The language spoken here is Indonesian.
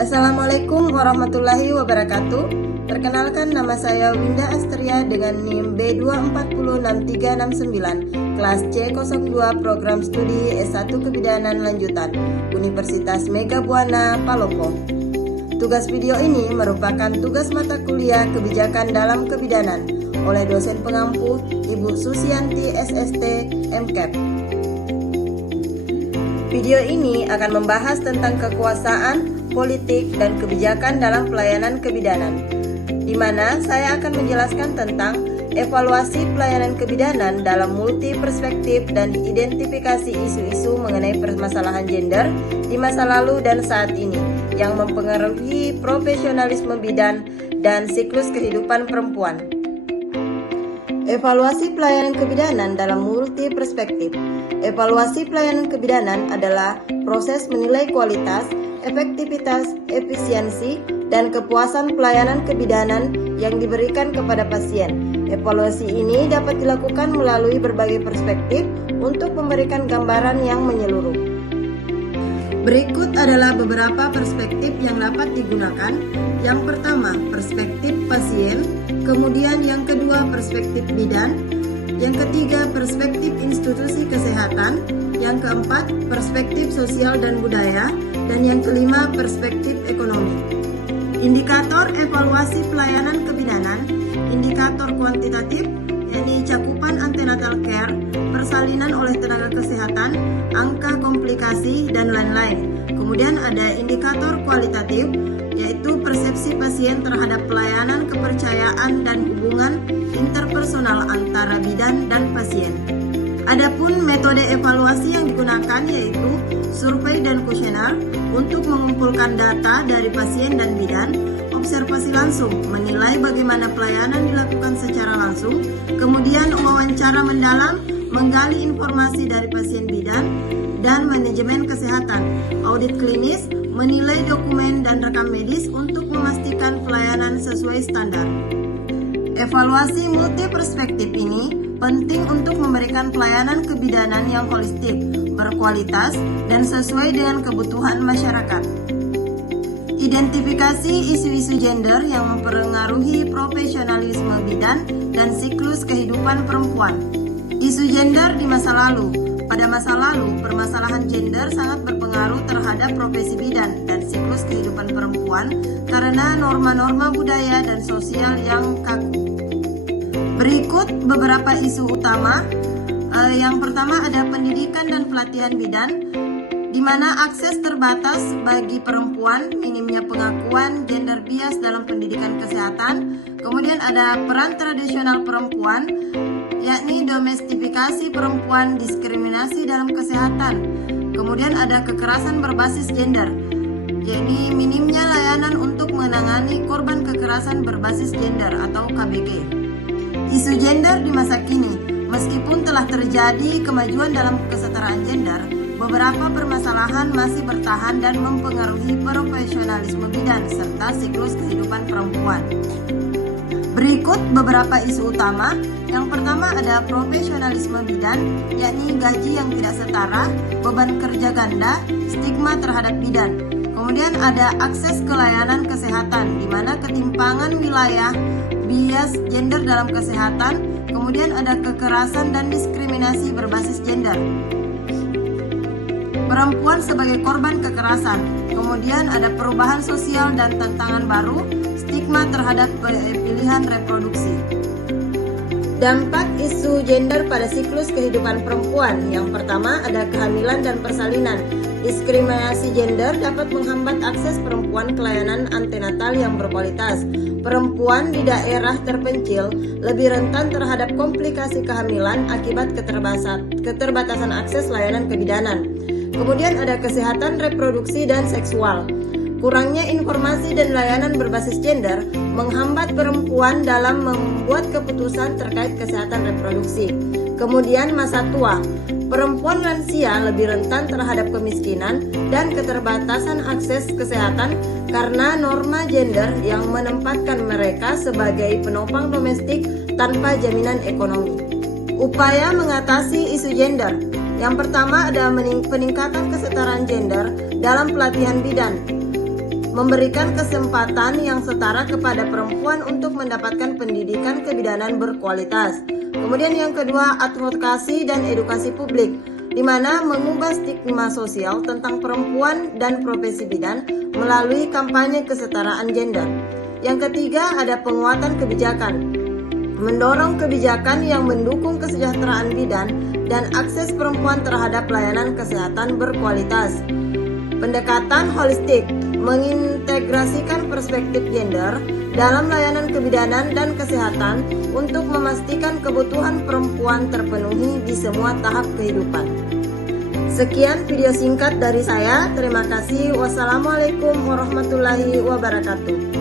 Assalamualaikum warahmatullahi wabarakatuh. Perkenalkan, nama saya Winda Astria dengan NIM B2406369, kelas C02, program studi S1 Kebidanan Lanjutan, Universitas Mega Buana, Palopo. Tugas video ini merupakan tugas mata kuliah Kebijakan dalam Kebidanan oleh dosen pengampu Ibu Susianti SST MKEP. Video ini akan membahas tentang kekuasaan, politik, dan kebijakan dalam pelayanan kebidanan, di mana saya akan menjelaskan tentang evaluasi pelayanan kebidanan dalam multi perspektif dan identifikasi isu-isu mengenai permasalahan gender di masa lalu dan saat ini yang mempengaruhi profesionalisme bidan dan siklus kehidupan perempuan. Evaluasi pelayanan kebidanan dalam multi perspektif. Evaluasi pelayanan kebidanan adalah proses menilai kualitas, efektivitas, efisiensi, dan kepuasan pelayanan kebidanan yang diberikan kepada pasien. Evaluasi ini dapat dilakukan melalui berbagai perspektif untuk memberikan gambaran yang menyeluruh. Berikut adalah beberapa perspektif yang dapat digunakan. Yang pertama, perspektif pasien, kemudian yang kedua, perspektif bidan, yang ketiga, perspektif institusi kesehatan, yang keempat, perspektif sosial dan budaya, dan yang kelima, perspektif ekonomi. Indikator evaluasi pelayanan kebidanan, indikator kuantitatif, yakni cakupan antenatal care, persalinan oleh tenaga kesehatan, angka komplikasi, dan lain-lain. Kemudian ada indikator kualitatif, yaitu persepsi pasien terhadap pelayanan, kepercayaan, dan hubungan interpersonal antara bidan dan pasien. Adapun metode evaluasi yang digunakan yaitu survei dan kuesioner untuk mengumpulkan data dari pasien dan bidan, observasi langsung, menilai bagaimana pelayanan dilakukan secara langsung, kemudian wawancara mendalam, menggali informasi dari pasien bidan, dan manajemen kesehatan, audit klinis, menilai dokumen dan rekam medis untuk memastikan pelayanan sesuai standar. Evaluasi multi perspektif ini penting untuk memberikan pelayanan kebidanan yang holistik, berkualitas, dan sesuai dengan kebutuhan masyarakat. Identifikasi isu-isu gender yang mempengaruhi profesionalisme bidan dan siklus kehidupan perempuan. Isu gender di masa lalu. Pada masa lalu, permasalahan gender sangat berpengaruh terhadap profesi bidan dan siklus kehidupan perempuan karena norma-norma budaya dan sosial yang kaku. Berikut beberapa isu utama. Yang pertama ada pendidikan dan pelatihan bidan, di mana akses terbatas bagi perempuan, minimnya pengakuan gender bias dalam pendidikan kesehatan. Kemudian ada peran tradisional perempuan, yakni domestifikasi perempuan, diskriminasi dalam kesehatan. Kemudian ada kekerasan berbasis gender, yakni minimnya layanan untuk menangani korban kekerasan berbasis gender atau KBG. Isu gender di masa kini, meskipun telah terjadi kemajuan dalam kesetaraan gender, beberapa permasalahan masih bertahan dan mempengaruhi profesionalisme bidan serta siklus kehidupan perempuan. Berikut beberapa isu utama. Yang pertama ada profesionalisme bidan, yakni gaji yang tidak setara, beban kerja ganda, stigma terhadap bidan. Kemudian ada akses ke layanan kesehatan, di mana ketimpangan wilayah, bias gender dalam kesehatan. Kemudian ada kekerasan dan diskriminasi berbasis gender. Perempuan sebagai korban kekerasan. Kemudian ada perubahan sosial dan tantangan baru, stigma terhadap pilihan reproduksi. Dampak isu gender pada siklus kehidupan perempuan. Yang pertama ada kehamilan dan persalinan. Diskriminasi gender dapat menghambat akses perempuan ke layanan antenatal yang berkualitas. Perempuan di daerah terpencil lebih rentan terhadap komplikasi kehamilan akibat keterbatasan akses layanan kebidanan. Kemudian ada kesehatan reproduksi dan seksual. Kurangnya informasi dan layanan berbasis gender menghambat perempuan dalam membuat keputusan terkait kesehatan reproduksi. Kemudian masa tua. Perempuan lansia lebih rentan terhadap kemiskinan dan keterbatasan akses kesehatan karena norma gender yang menempatkan mereka sebagai penopang domestik tanpa jaminan ekonomi. Upaya mengatasi isu gender. Yang pertama ada peningkatan kesetaraan gender dalam pelatihan bidan. memberikan kesempatan yang setara kepada perempuan untuk mendapatkan pendidikan kebidanan berkualitas. Kemudian yang kedua, advokasi dan edukasi publik, di mana mengubah stigma sosial tentang perempuan dan profesi bidan melalui kampanye kesetaraan gender. Yang ketiga, ada penguatan kebijakan, mendorong kebijakan yang mendukung kesejahteraan bidan dan akses perempuan terhadap layanan kesehatan berkualitas. Pendekatan holistik, mengintegrasikan perspektif gender dalam layanan kebidanan dan kesehatan untuk memastikan kebutuhan perempuan terpenuhi di semua tahap kehidupan. Sekian video singkat dari saya. Terima kasih. Wassalamualaikum warahmatullahi wabarakatuh.